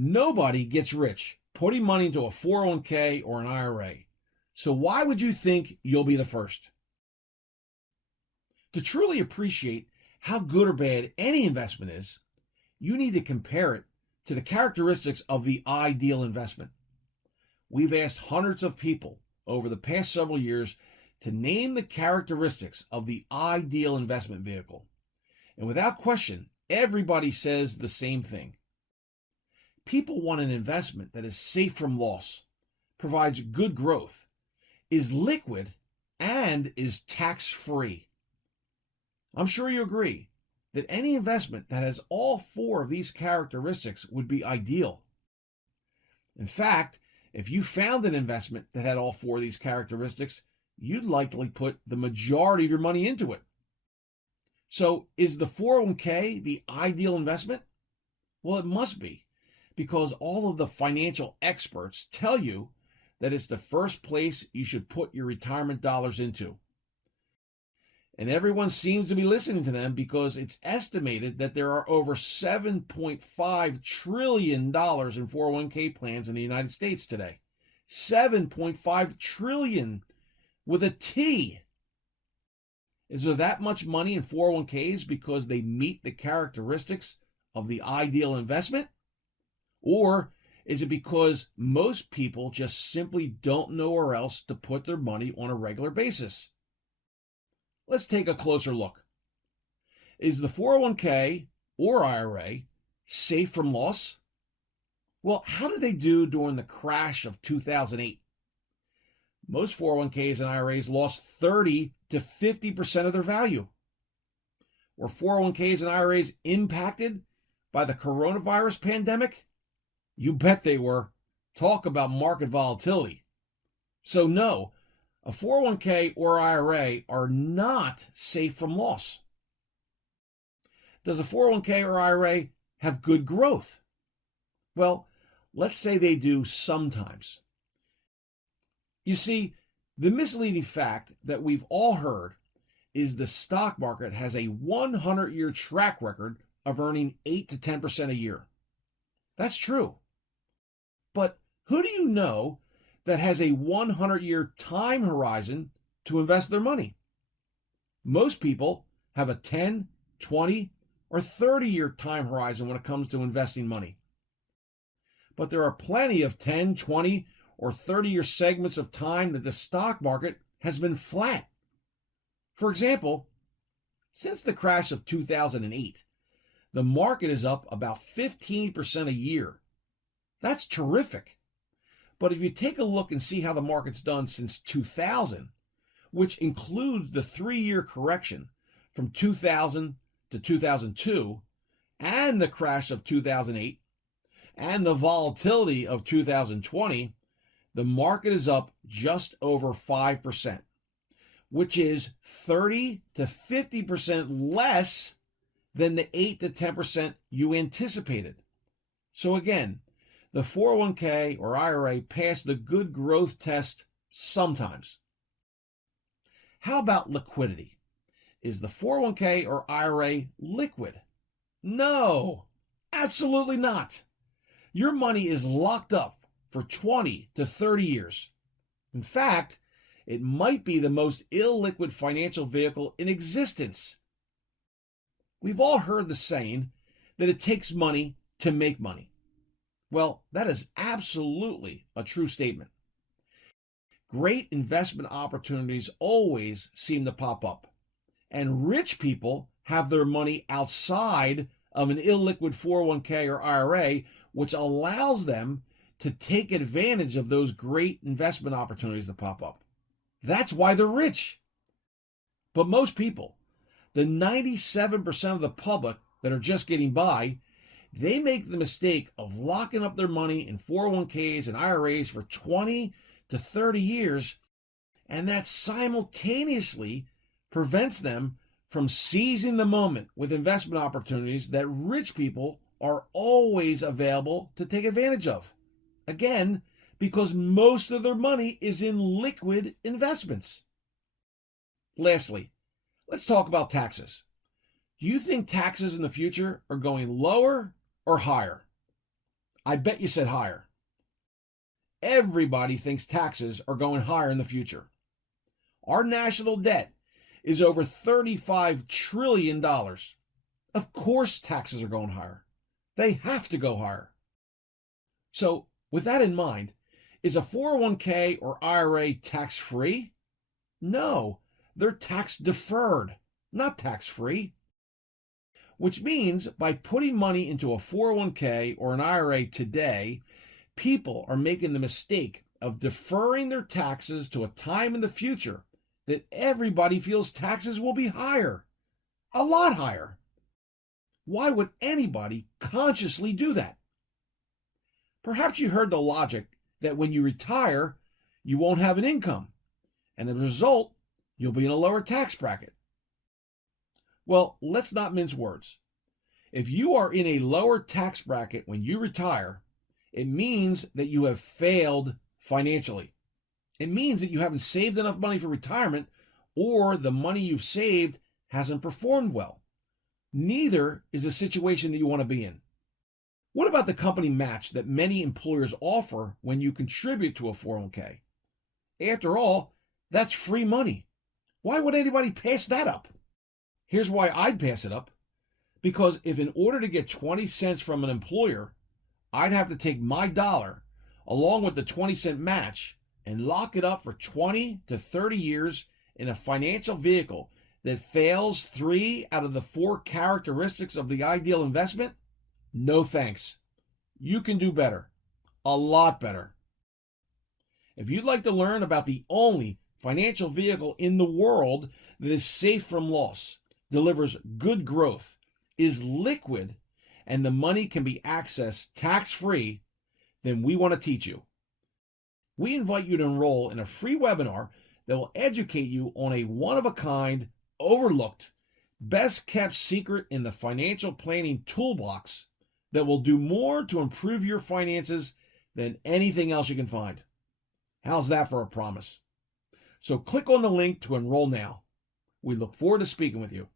Nobody gets rich putting money into a 401k or an IRA. So why would you think you'll be the first? To truly appreciate how good or bad any investment is, you need to compare it to the characteristics of the ideal investment. We've asked hundreds of people over the past several years to name the characteristics of the ideal investment vehicle. And without question, everybody says the same thing. People want an investment that is safe from loss, provides good growth, is liquid, and is tax-free. I'm sure you agree that any investment that has all four of these characteristics would be ideal. In fact, if you found an investment that had all four of these characteristics, you'd likely put the majority of your money into it. So is the 401k the ideal investment? Well, it must be, because all of the financial experts tell you that it's the first place you should put your retirement dollars into. And everyone seems to be listening to them because it's estimated that there are over $7.5 trillion in 401k plans in the United States today. 7.5 trillion with a T. Is there that much money in 401ks because they meet the characteristics of the ideal investment? Or is it because most people just simply don't know where else to put their money on a regular basis? Let's take a closer look. Is the 401k or IRA safe from loss? Well, how did they do during the crash of 2008? Most 401ks and IRAs lost 30 to 50% of their value. Were 401ks and IRAs impacted by the coronavirus pandemic? You bet they were. Talk about market volatility. So no, a 401k or IRA are not safe from loss. Does a 401k or IRA have good growth? Well, let's say they do sometimes. You see, the misleading fact that we've all heard is the stock market has a 100-year track record of earning 8 to 10% a year. That's true. But who do you know that has a 100-year time horizon to invest their money? Most people have a 10, 20, or 30-year time horizon when it comes to investing money. But there are plenty of 10, 20, or 30-year segments of time that the stock market has been flat. For example, since the crash of 2008, the market is up about 15% a year. That's terrific. But if you take a look and see how the market's done since 2000, which includes the 3-year correction from 2000 to 2002, and the crash of 2008, and the volatility of 2020, the market is up just over 5%, which is 30 to 50% less than the 8 to 10% you anticipated. So again, the 401k or IRA passed the good growth test sometimes. How about liquidity? Is the 401k or IRA liquid? No, absolutely not. Your money is locked up for 20 to 30 years. In fact, it might be the most illiquid financial vehicle in existence. We've all heard the saying that it takes money to make money. Well, that is absolutely a true statement. Great investment opportunities always seem to pop up, and rich people have their money outside of an illiquid 401k or IRA, which allows them to take advantage of those great investment opportunities that pop up. That's why they're rich. But most people, the 97% of the public that are just getting by, they make the mistake of locking up their money in 401ks and IRAs for 20 to 30 years, and that simultaneously prevents them from seizing the moment with investment opportunities that rich people are always available to take advantage of. Again, because most of their money is in liquid investments. Lastly, let's talk about taxes. Do you think taxes in the future are going lower or higher? I bet you said higher. Everybody thinks taxes are going higher in the future. Our national debt is over $35 trillion. Of course taxes are going higher. They have to go higher. So, with that in mind, is a 401k or IRA tax-free? No, they're tax-deferred, not tax-free. Which means by putting money into a 401k or an IRA today, people are making the mistake of deferring their taxes to a time in the future that everybody feels taxes will be higher, a lot higher. Why would anybody consciously do that? Perhaps you heard the logic that when you retire, you won't have an income, and as a result, you'll be in a lower tax bracket. Well, let's not mince words. If you are in a lower tax bracket when you retire, it means that you have failed financially. It means that you haven't saved enough money for retirement, or the money you've saved hasn't performed well. Neither is a situation that you want to be in. What about the company match that many employers offer when you contribute to a 401k? After all, that's free money. Why would anybody pass that up? Here's why I'd pass it up. Because if in order to get 20 cents from an employer, I'd have to take my dollar along with the 20-cent match and lock it up for 20 to 30 years in a financial vehicle that fails 3 out of the 4 characteristics of the ideal investment, no thanks. You can do better. A lot better. If you'd like to learn about the only financial vehicle in the world that is safe from loss, delivers good growth, is liquid, and the money can be accessed tax-free, then we want to teach you. We invite you to enroll in a free webinar that will educate you on a one-of-a-kind, overlooked, best-kept secret in the financial planning toolbox that will do more to improve your finances than anything else you can find. How's that for a promise? So click on the link to enroll now. We look forward to speaking with you.